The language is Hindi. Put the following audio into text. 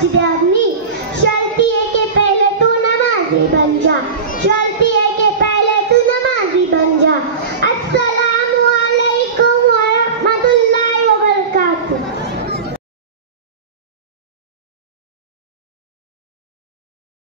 मस्जिद अपनी, चलती है कि पहले तू नमाजी बन जा, चलती है कि पहले तू नमाजी बन जा। अस्सलामु अलैकुम व रहमतुल्लाहि व बरकातुहू।